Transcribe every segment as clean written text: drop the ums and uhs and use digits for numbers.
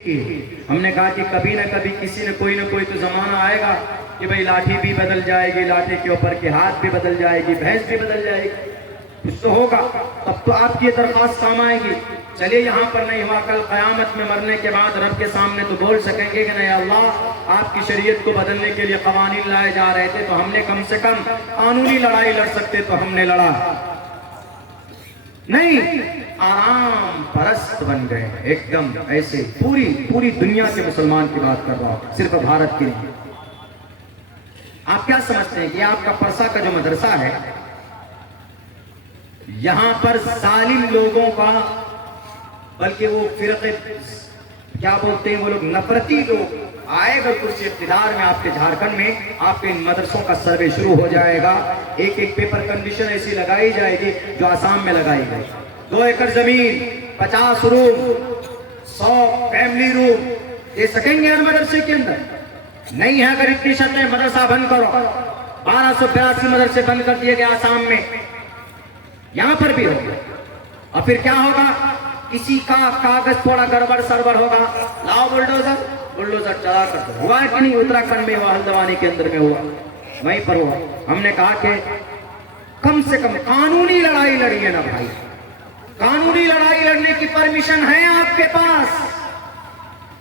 हमने कहा कि कभी न कभी किसी न कोई तो जमाना आएगा कि भाई लाठी भी बदल जाएगी, लाठी के ऊपर के हाथ भी बदल जाएगी, भैंस भी बदल जाएगी, कुछ तो होगा। तब तो आपकी ये दरख्वास्त काम आएगी। चलिए यहाँ पर नहीं हुआ, कल क़यामत में मरने के बाद रब के सामने तो बोल सकेंगे कि नहीं अल्लाह आपकी शरीयत को बदलने के लिए कवानीन लाए जा रहे थे तो हमने कम से कम कानूनी लड़ाई लड़ सकते तो हमने लड़ा नहीं। आराम परस्त बन गए एकदम ऐसे। पूरी दुनिया के मुसलमान की बात कर रहा हूं, सिर्फ भारत की नहीं। आप क्या समझते हैं कि आपका परसा का जो मदरसा है, यहां पर जालिम लोगों का, बल्कि वो फिरक़े क्या बोलते हैं वो लोग, नफरती लोग आएगा कुर्सी इख्तिदार में आपके झारखंड में, आपके इन मदरसों का सर्वे शुरू हो जाएगा। एक एक पेपर कंडीशन ऐसी लगाई जाएगी जो आसाम में लगाई गई। 2 एकड़ जमीन, 50 रूम, 100 फैमिली रूम दे सकेंगे हर मदरसे के अंदर? नहीं है। अगर इतनी शर्तें, मदरसा बंद करो। 1282 मदरसे बंद कर दिए गए आसाम में, यहां पर भी होगा। और फिर क्या होगा? किसी का कागज थोड़ा गड़बड़ सरबड़ होगा, लाओ बुलडोजर चला कर दो। हुआ है कि नहीं? उत्तराखंड में हुआ, हल्द्वानी के अंदर में हुआ, वहीं पर हुआ। हमने कहा कि कम से कम कानूनी लड़ाई लड़िए ना भाई। कानूनी लड़ाई लड़ने की परमिशन है आपके पास।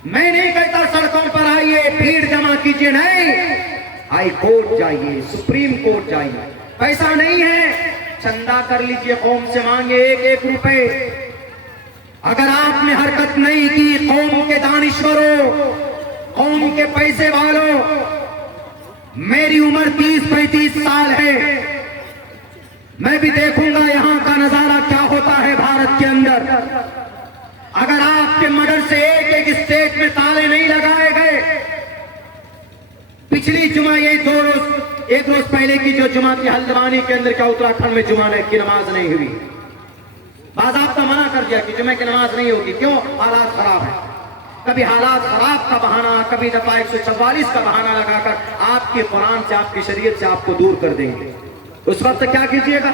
मैं नहीं कहता सड़कों पर आइए, भीड़ जमा कीजिए, नहीं। हाई कोर्ट जाइए, सुप्रीम कोर्ट जाइए। पैसा नहीं है, चंदा कर लीजिए, कौम से मांगे 1-1 रुपए। अगर आपने हरकत नहीं की, कौम के दानिश्वरों, कौम के पैसे वालों, मेरी उम्र 30-35 साल है, मैं भी देखूंगा यहां का नजारा क्या होता है भारत के अंदर। अगर आपके मदरसे एक स्टेट में ताले नहीं लगाए गए, पिछली जुमा ये 1 रोज पहले की जो जुमा थी हल्द्वानी के अंदर, क्या उत्तराखंड में जुमा की नमाज नहीं हुई? बाज़ाब्ता मना कर दिया कि जुमे की नमाज नहीं होगी। क्यों? हालात खराब है। कभी हालात खराब का बहाना, कभी दफा 144 का बहाना लगाकर आपके कुरान से, आपकी शरीयत से आपको दूर कर देंगे। उस वक्त क्या कीजिएगा?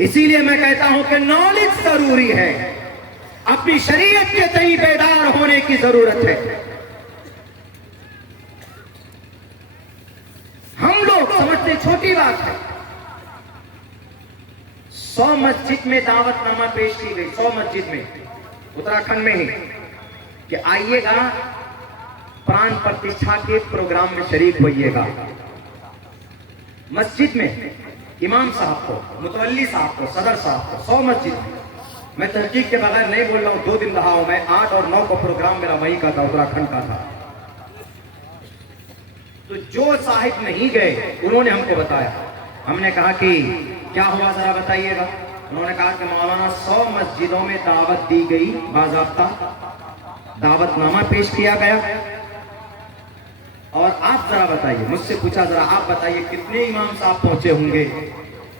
इसीलिए मैं कहता हूं कि नॉलेज जरूरी है, अपनी शरीयत के तई बेदार होने की जरूरत है। हम लोग समझते छोटी बात है। 100 मस्जिद में दावतनामा पेश की गई, 100 मस्जिद में, उत्तराखंड में ही, कि आइएगा प्राण प्रतिष्ठा के प्रोग्राम में शरीक होइएगा। मस्जिद में इमाम साहब को, मुतवल्ली साहब को, सदर साहब को, 100 मस्जिद में। मैं तहकीक के बगैर नहीं बोल रहा हूं, 2 दिन रहा हूं मैं। 8 और 9 को प्रोग्राम मेरा वहीं का था, उत्तराखंड का था। तो जो साहिब नहीं गए उन्होंने हमको बताया। हमने कहा कि क्या हुआ जरा बताइएगा। उन्होंने कहा कि मौलाना 100 मस्जिदों में दावत दी गई, बाज़ाब्ता दावतनामा पेश किया गया, और आप जरा बताइए, मुझसे पूछा जरा आप बताइए कितने इमाम साहब पहुंचे होंगे?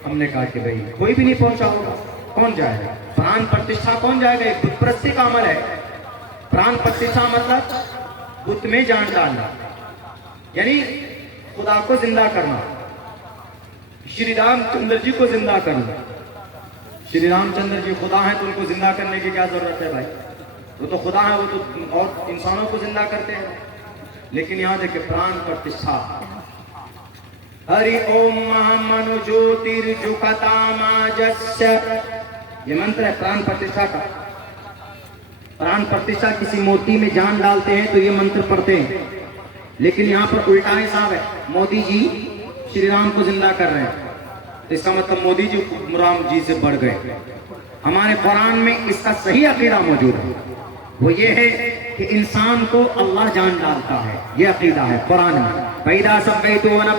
हमने कहा कि भाई कोई भी नहीं पहुंचा होगा। कौन जाएगा? प्राण प्रतिष्ठा कौन जाएगा? एक बुत परस्ती का अमल है। प्राण प्रतिष्ठा मतलब बुत में जान डालना, यानी खुदा को जिंदा करना। श्री रामचंद्र जी को जिंदा करना। श्री रामचंद्र जी खुदा हैं तो उनको जिंदा करने की क्या जरूरत है भाई? वो तो खुदा है, वो तो और इंसानों को जिंदा करते हैं। लेकिन यहां देखिए, प्राण प्रतिष्ठा, हरि ओम मनु ज्योतिर्जुकतामाजस्य, ये मंत्र है प्राण प्रतिष्ठा का। प्राण प्रतिष्ठा किसी मोती में जान डालते हैं तो ये मंत्र पढ़ते हैं। लेकिन यहाँ पर उल्टा हिसाब है, मोदी जी श्री राम को जिंदा कर रहे हैं, तो इसका मतलब मोदी जी राम जी से बढ़ गए। हमारे कुरान में इसका सही अकीदा मौजूद है, वो ये है कि इंसान को अल्लाह जान डालता है। ये अकीदा है कुरान में। पैदा सब